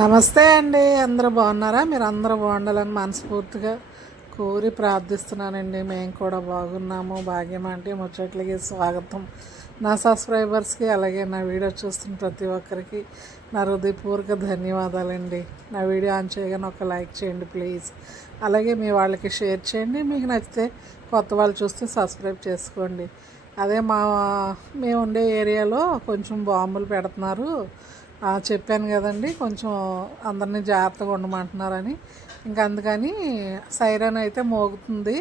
నమస్తే అండి అందరూ బాగున్నారా? మీరు అందరూ బాగుండాలని మనస్ఫూర్తిగా కోరి ప్రార్థిస్తున్నానండి. మేము కూడా బాగున్నాము. భాగ్యం అంటే ముచ్చట్లకి స్వాగతం. నా సబ్స్క్రైబర్స్కి అలాగే నా వీడియో చూస్తున్న ప్రతి ఒక్కరికి నా హృదయపూర్వక ధన్యవాదాలండి. నా వీడియో ఆన్ చేయగానే ఒక లైక్ చేయండి ప్లీజ్. అలాగే మీ వాళ్ళకి షేర్ చేయండి. మీకు నచ్చితే కొత్త వాళ్ళు చూస్తే సబ్స్క్రైబ్ చేసుకోండి. అదే మా మేము ఉండే ఏరియాలో కొంచెం బాంబులు పెడుతున్నారు. చెప్పాను కదండి కొంచెం అందరినీ జాగ్రత్తగా ఉండమంటున్నారని. ఇంకా అందుకని సైరన్ అయితే మోగుతుంది.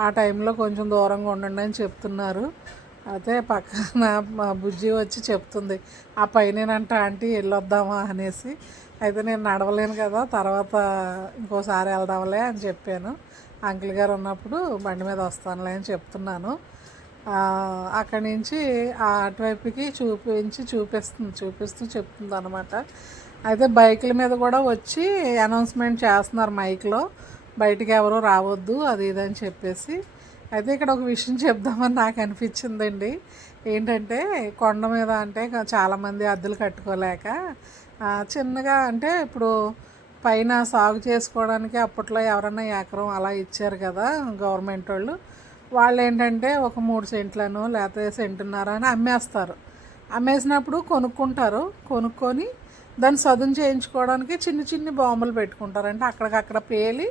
ఆ టైంలో కొంచెం దూరంగా ఉండండి అని చెప్తున్నారు. అయితే పక్కన మా బుజ్జి వచ్చి చెప్తుంది ఆ పైనేనంట ఆంటీ వెళ్ళొద్దామా? అనేసి. అయితే నేను నడవలేను కదా తర్వాత ఇంకోసారి వెళ్దాంలే అని చెప్పాను. అంకుల్ గారు ఉన్నప్పుడు బండి మీద వస్తానులే అని చెప్తున్నాను. అక్కడి నుంచి ఆ అటువైపుకి చూపించి చూపిస్తుంది చూపిస్తూ చెప్తుంది అనమాట అయితే బైకుల మీద కూడా వచ్చి అనౌన్స్మెంట్ చేస్తున్నారు మైక్లో. బయటికి ఎవరు రావద్దు అది ఇది అని చెప్పేసి. అయితే ఇక్కడ ఒక విషయం చెప్దామని నాకు అనిపించిందండి. ఏంటంటే కొండ మీద అంటే చాలామంది అద్దెలు కట్టుకోలేక చిన్నగా అంటే ఇప్పుడు పైన సాగు చేసుకోవడానికి అప్పట్లో ఎవరన్నా ఎకరం అలా ఇచ్చారు కదా గవర్నమెంట్ వాళ్ళు. వాళ్ళు ఏంటంటే ఒక మూడు సెంట్లను లేకపోతే సెంటున్నర అని అమ్మేస్తారు. అమ్మేసినప్పుడు కొనుక్కుంటారు. కొనుక్కొని దాన్ని సదును చేయించుకోవడానికి చిన్న చిన్ని బాంబులు పెట్టుకుంటారు. అంటే అక్కడికక్కడ పేలి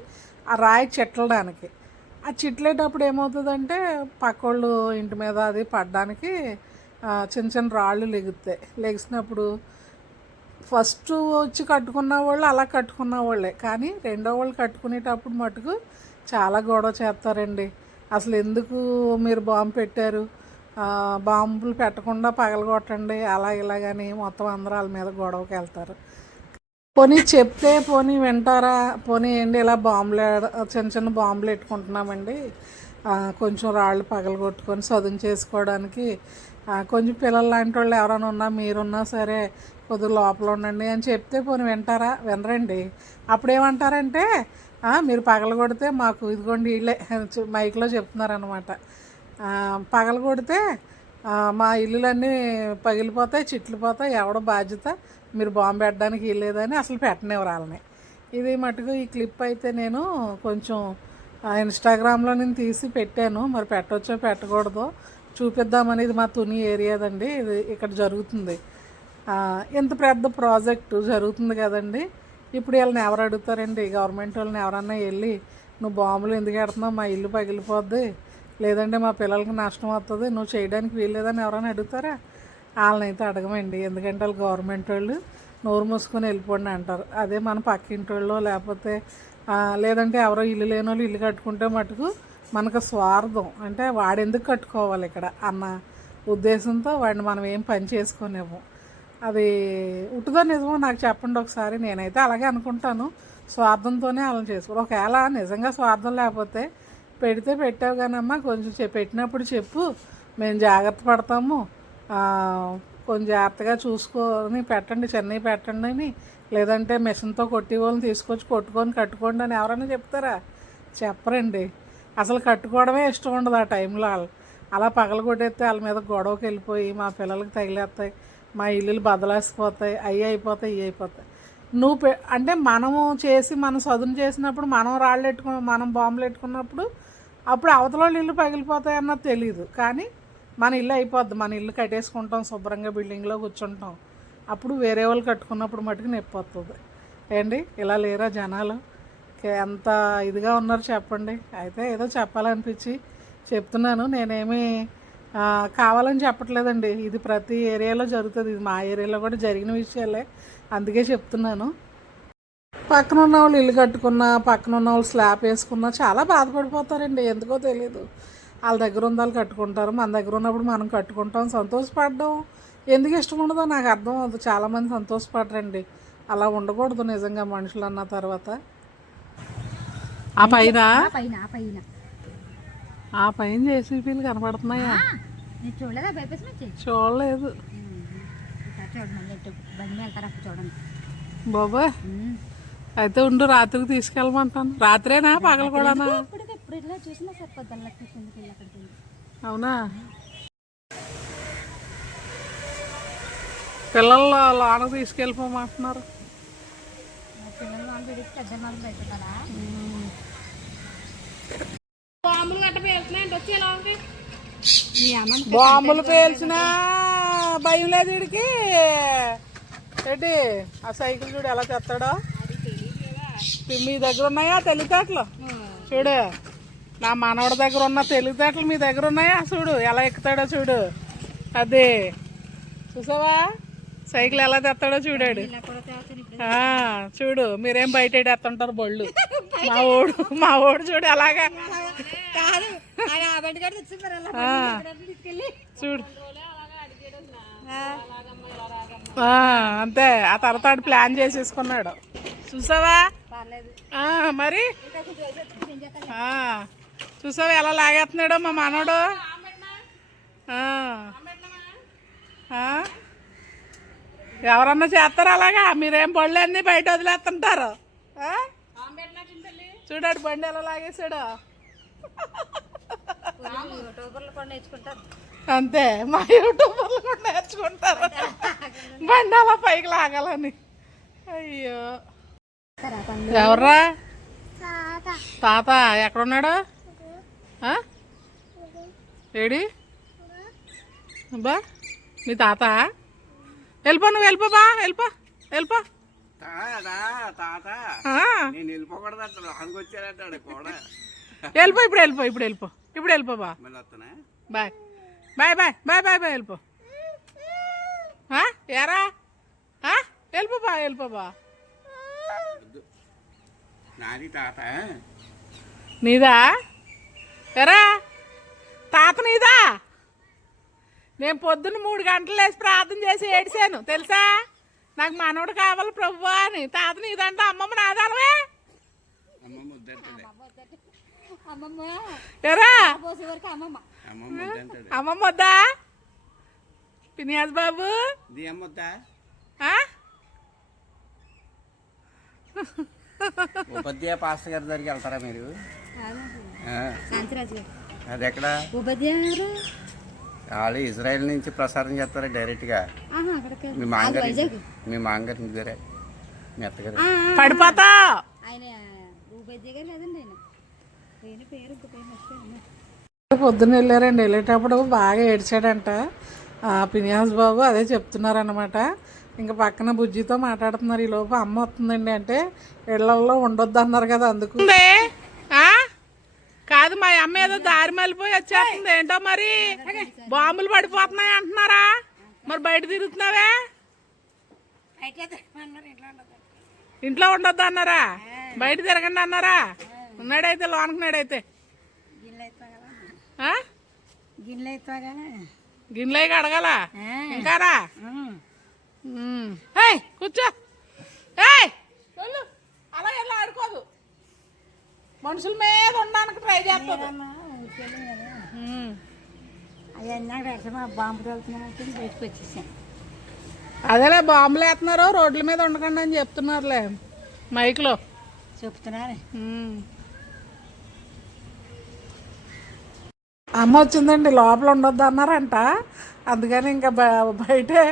ఆ రాయి చెట్లడానికి ఆ చిట్లేటప్పుడు ఏమవుతుందంటే పక్కోళ్ళు ఇంటి మీద అది పడడానికి చిన్న చిన్న రాళ్ళు లెగుతాయి. లెగిసినప్పుడు ఫస్ట్ వచ్చి కట్టుకున్న వాళ్ళు అలా కట్టుకున్న వాళ్ళే. కానీ రెండో వాళ్ళు కట్టుకునేటప్పుడు మటుకు చాలా గొడవ చేస్తారండి. అసలు ఎందుకు మీరు బాంబు పెట్టారు? బాంబులు పెట్టకుండా పగలగొట్టండి. అలా ఇలాగని మొత్తం అందరూ వాళ్ళ మీద గొడవకి వెళ్తారు. పోనీ చెప్తే పోనీ వింటారా? పోనీ ఏంటి ఇలా బాంబులు చిన్న చిన్న బాంబులు పెట్టుకుంటున్నామండి కొంచెం రాళ్ళు పగలగొట్టుకొని సదును చేసుకోవడానికి కొంచెం పిల్లలు లాంటి వాళ్ళు ఎవరైనా ఉన్నా మీరున్నా సరే కొద్దిగా లోపల ఉండండి అని చెప్తే పోనీ వింటారా? వినరండి. అప్పుడేమంటారంటే మీరు మీరు పగలగొడితే మాకు ఇదిగోండి వీళ్ళే మైక్లో చెప్తున్నారనమాట పగలు కొడితే మా ఇల్లులన్నీ పగిలిపోతాయి చిట్లు పోతాయి ఎవడ బాధ్యత? మీరు బాంబు పెట్టడానికి వీల్లేదని అసలు పెట్టనివ్వరు వాళ్ళని. ఇది మటుకు ఈ క్లిప్ అయితే నేను కొంచెం ఇన్స్టాగ్రామ్లో నేను తీసి పెట్టాను. మరి పెట్టవచ్చో పెట్టకూడదో చూపిద్దామనేది మా తుని ఏరియాదండి. ఇది ఇక్కడ జరుగుతుంది. ఇంత పెద్ద ప్రాజెక్టు జరుగుతుంది కదండి. ఇప్పుడు వీళ్ళని ఎవరు అడుగుతారండి? గవర్నమెంట్ వాళ్ళని ఎవరన్నా వెళ్ళి నువ్వు బాంబులు ఎందుకు పెడుతున్నావు మా ఇల్లు పగిలిపోద్ది. లేదంటే మా పిల్లలకి నష్టం వస్తుంది నువ్వు చేయడానికి వీల్లేదని ఎవరైనా అడుగుతారా? వాళ్ళనైతే అడగమండి. ఎందుకంటే వాళ్ళు గవర్నమెంట్ వాళ్ళు. నోరు మూసుకొని వెళ్ళిపోండి అంటారు. అదే మన పక్కింటి వాళ్ళు లేకపోతే లేదంటే ఎవరో ఇల్లు లేని వాళ్ళు ఇల్లు కట్టుకుంటే మటుకు మనకు స్వార్థం. అంటే వాడెందుకు కట్టుకోవాలి ఇక్కడ? అన్న ఉద్దేశంతో వాడిని మనం ఏం పని చేసుకోనివ్వం. అది ఉట్టుదో నిజమో నాకు చెప్పండి ఒకసారి. నేనైతే అలాగే అనుకుంటాను. స్వార్థంతోనే అలా చేసుకో ఒకవేళ నిజంగా స్వార్థం లేకపోతే పెడితే పెట్టావు కానమ్మా కొంచెం చె- పెట్టినప్పుడు చెప్పు. మేము జాగ్రత్త పడతాము. కొంచెం జాగ్రత్తగా చూసుకొని పెట్టండి చెన్నై పెట్టండి అని. లేదంటే మిషన్తో కొట్టి వాళ్ళని తీసుకొచ్చి కొట్టుకొని కట్టుకోండి అని ఎవరైనా చెప్తారా? చెప్పరండి. అసలు కట్టుకోవడమే ఇష్టం ఉండదు ఆ టైంలో వాళ్ళు అలా పగలగొట్టేస్తే వాళ్ళ మీద గొడవకి వెళ్ళిపోయి మా పిల్లలకి తగిలేస్తాయి మా ఇల్లులు బదలాసిపోతాయి అవి అయిపోతాయి ఇవి అయిపోతాయి. నువ్వు పె అంటే మనము చేసి మనం చదును చేసినప్పుడు మనం రాళ్ళు పెట్టుకున్న మనం బాంబులు పెట్టుకున్నప్పుడు అప్పుడు అవతల ఇల్లు పగిలిపోతాయి అన్నది తెలియదు కానీ మన ఇల్లు అయిపోద్ది. మన ఇల్లు కట్టేసుకుంటాం శుభ్రంగా బిల్డింగ్లో కూర్చుంటాం. అప్పుడు వేరే వాళ్ళు కట్టుకున్నప్పుడు మటుకు నొప్పి వస్తుంది. ఏంటి? ఇలా లేరా జనాలు? కే- ఎంత ఇదిగా ఉన్నారు చెప్పండి. అయితే ఏదో చెప్పాలనిపించి చెప్తున్నాను. నేనేమి కావాలని చెప్పట్లేదండి. ఇది ప్రతి ఏరియాలో జరుగుతుంది. ఇది మా ఏరియాలో కూడా జరిగిన విషయాలే. అందుకే చెప్తున్నాను. పక్కన ఉన్న వాళ్ళు ఇల్లు కట్టుకున్నా పక్కన ఉన్న వాళ్ళు స్లాబ్ వేసుకున్నా చాలా బాధపడిపోతారండి. ఎందుకో తెలియదు వాళ్ళ దగ్గర ఉన్న వాళ్ళు కట్టుకుంటారు. మన దగ్గర ఉన్నప్పుడు మనం కట్టుకుంటాం. సంతోషపడడం. ఎందుకు ఇష్టం ఉండదో నాకు అర్థం అవుతుంది చాలామంది సంతోషపడరండి. అలా ఉండకూడదు నిజంగా మనుషులు అన్న తర్వాత. ఆ పైన. పైన ఆ పైన. ఆ పైన జేసీబీలు కనపడుతున్నాయా? మీరు చూడలేదా బైపాస్ నుంచి? చూడలేదు. చూడండి బండి వెళ్తారు చూడండి. ఉమ్. అయితే ఉండు రాత్రికి తీసుకెళ్ళమంటాను. రాత్రేనా? పగలు కూడానా? అవునా? పిల్లలు లోనకు తీసుకెళ్ళిపోమంటున్నారు. పిల్లలు పెడితే పెద్ద వాళ్ళు బాంబులు గట్ట పేలుతున్నాయండి వచ్చి ఎలా ఉంది మీ అమ్మ బాంబులు పేల్చినా భయం లేదు వీడికి. ఏంటి? ఆ సైకిల్ చూడు ఎలా తెస్తాడో. మీ దగ్గర ఉన్నాయా తెలివితేటలు? చూడు. నా మనవడి దగ్గర ఉన్న తెలివితేటలు మీ దగ్గర ఉన్నాయా? చూడు. ఎలా ఎక్కుతాడో చూడు. అది. చూసావా? సైకిల్ ఎలా తెస్తాడో చూడాడు. చూడు. మీరేం బయట ఎత్తుంటారు బళ్ళు? మా ఓడు మా ఓడు చూడు అలాగా. చూడు. అంతే ఆ తర్వాత ప్లాన్ చేసేసుకున్నాడు. చూసావా? మరి? చూసావా ఎలా లాగేస్తున్నాడో మా మనోడు? ఎవరన్నా చేస్తారా అలాగా? మీరేం బళ్ళు అన్నీ బయట వదిలేస్తుంటారు? చూడాడు బండి ఎలా లాగేశాడు. అంతే మా యూట్యూబర్లు కూడా నేర్చుకుంటారు. బండి అలా పైకి లాగాలని. అయ్యో. ఎవర్రా? తాత ఎక్కడున్నాడు? ఏడి? బా మీ తాత? వెళ్ళిపో నువ్వు వెళ్ళిపో బా వెళ్ళిపో వెళ్ళిపో. తాత? నేను వెళ్ళిపోకూడదు వచ్చారంటాడు కూడా. వెళ్ళిపో ఇప్పుడు వెళ్ళిపో ఇప్పుడు వెళ్ళిపో. ఇప్పుడు వెళ్ళిపో బా. Bye. Bye bye bye bye bye వెళ్ళిపో. ఆ? వెళ్ళిపో బా వెళ్ళిపో బా. వద్దు. నాది తాత. నీదా? ఎరా? తాత నీదా? నేను పొద్దున్న మూడు గంటలు లేచి ప్రార్థన చేసి ఏడిశాను తెలుసా? నాకు మనవడు కావాలి ప్రభు అని. తాత నీదంటే అమ్మమ్మ నాదాలవే. అమ్మమ్మ ఎరా? పోసే వద్దా? పినియాజ్ బాబు? ఉపాధ్యాయ పాస్టర్ గారి దగ్గరికి వెళ్తారా మీరు? అది ఎక్కడ? ఉపాధ్యాయులు వాళ్ళు ఇజ్రాయెల్ నుంచి ప్రసారం చేస్తారా డైరెక్ట్గా? మీ మాంగారి మీ మాంగారి ఇంటి దగ్గరే మీ అత్తగారు? మర్చిపోయాను. పొద్దున్న వెళ్ళారండి. వెళ్ళేటప్పుడు బాగా ఏడ్చాడంట. ఆ, పినియాస్ బాబు అదే చెప్తున్నారనమాట ఇంకా పక్కన బుజ్జితో మాట్లాడుతున్నారు. ఈ లోపు అమ్మ వస్తుందండి అంటే ఇళ్ళలో ఉండొద్దు అన్నారు కదా అందుకు కాదు మా అమ్మ మళ్ళీపోయి వచ్చేస్తుంది. ఏంటో మరి? బాంబులు పడిపోతున్నాయి అంటున్నారా? మరి బయట తిరుగుతున్నావే? ఇంట్లో ఉండొద్దు అన్నారా? బయట తిరగండి అన్నారా? ఉన్నాడైతే లోనుకున్నాడైతే? గిన్నెలు అడగాల? ఇంకారా కూర్చో. అలా ఎలా ఆడుకోదు. మనుషుల మీద ఉండడానికి ట్రై చేస్తుంది ఉమ్. అవన్నీ పెడతామా బాంబు వెళ్తున్నాను బయటకు వచ్చేసాను అదేలే బాంబులు వేస్తున్నారు రోడ్ల మీద ఉండకండి అని చెప్తున్నారులే. మైక్లో. చెప్తున్నాను ఉమ్. అమ్మ వచ్చిందండి లోపల ఉండొద్దు అన్నారంట. అందుకని ఇంకా బయటే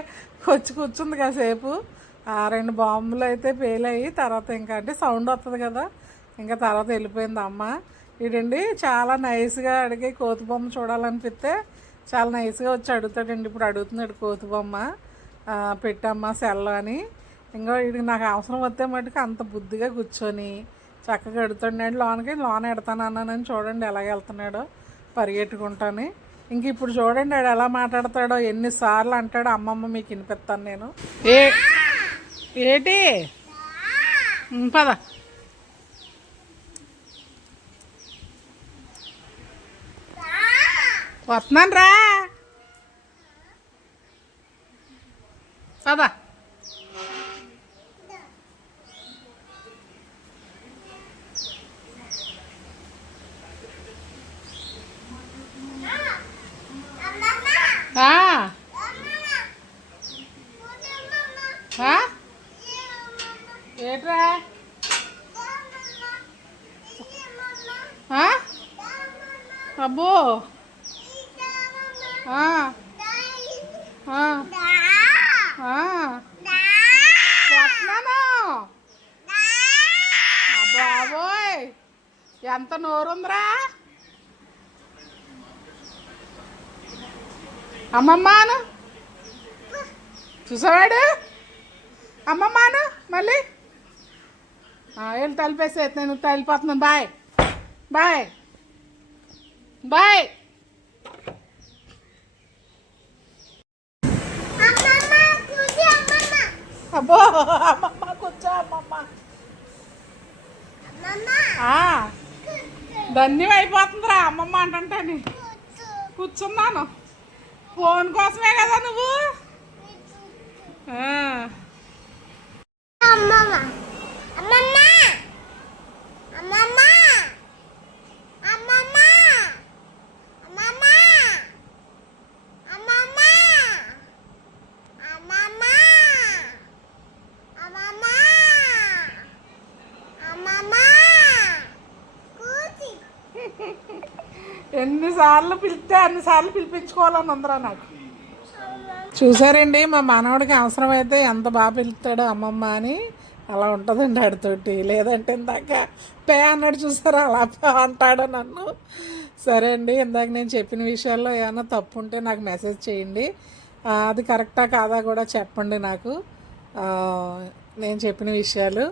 వచ్చి కూర్చుంది కాసేపు. ఆ రెండు బాంబులు అయితే పేలాయి తర్వాత ఇంకా అంటే సౌండ్ వస్తుంది కదా. ఇంకా తర్వాత వెళ్ళిపోయింది అమ్మ. ఇడండి చాలా నైస్గా అడిగి కోతి బొమ్మ చూడాలనిపిస్తే చాలా నైస్గా వచ్చి అడుగుతాడండి. ఇప్పుడు అడుగుతున్నాడు కోతి బొమ్మ. పెట్టమ్మా సెల్ అని. ఇంకా వీడికి నాకు అవసరం వస్తే మటుకు అంత బుద్ధిగా కూర్చొని చక్కగా ఎడుతున్నాడు లోనకి లోన ఎడతాను అన్నానని చూడండి ఎలా వెళ్తున్నాడో పరిగెట్టుకుంటాను. ఇంక ఇప్పుడు చూడండి ఆడు ఎలా మాట్లాడతాడో ఎన్నిసార్లు అంటాడో అమ్మమ్మ మీకు వినిపిస్తాను నేను. ఏ ఏటి? పద. వస్తున్నాను రా పద ఆ. ఆ? ఏట్రా ఆ? అబ్బో ఆ. ఆ. ఆ. వస్తున్నాను ఎంత నోరుందిరా? అమ్మమ్మాను చూసావాడు? అమ్మమ్మాను మళ్ళీ. వెళ్ళి తలిపేసే నేను తలిపోతున్నాను. బాయ్. బాయ్. బాయ్. అబ్బో అమ్మమ్మ కూర్చో అమ్మమ్మ. ఆ, ధన్యం అయిపోతుందిరా అమ్మమ్మ అంటుంటే కూర్చున్నాను. ఫోన్ కోసమే కదా నువ్వు? ఎన్నిసార్లు పిలిస్తే అన్నిసార్లు పిలిపించుకోవాలని ఉందిరా నాకు. చూసారండి మా మనవడికి అవసరమైతే ఎంత బాగా పిలుస్తాడో అమ్మమ్మ అని. అలా ఉంటుందండి ఆడితోటి. లేదంటే ఇందాక పే అన్నాడు చూసారా అలా పే అంటాడు నన్ను. సరే అండి ఇందాక నేను చెప్పిన విషయాల్లో ఏమైనా తప్పు ఉంటే నాకు మెసేజ్ చేయండి. అది కరెక్టా కాదా కూడా చెప్పండి నాకు. నేను చెప్పిన విషయాలు.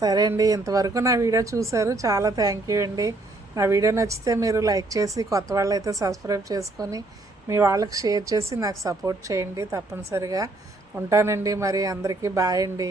సరే అండి ఇంతవరకు నా వీడియో చూశారు. చాలా థ్యాంక్ యూ అండి. నా వీడియో నచ్చితే మీరు లైక్ చేసి కొత్త వాళ్ళు అయితే సబ్స్క్రైబ్ చేసుకొని మీ వాళ్ళకి షేర్ చేసి నాకు సపోర్ట్ చేయండి తప్పనిసరిగా. ఉంటానండి మరి అందరికీ బాయ్ అండి.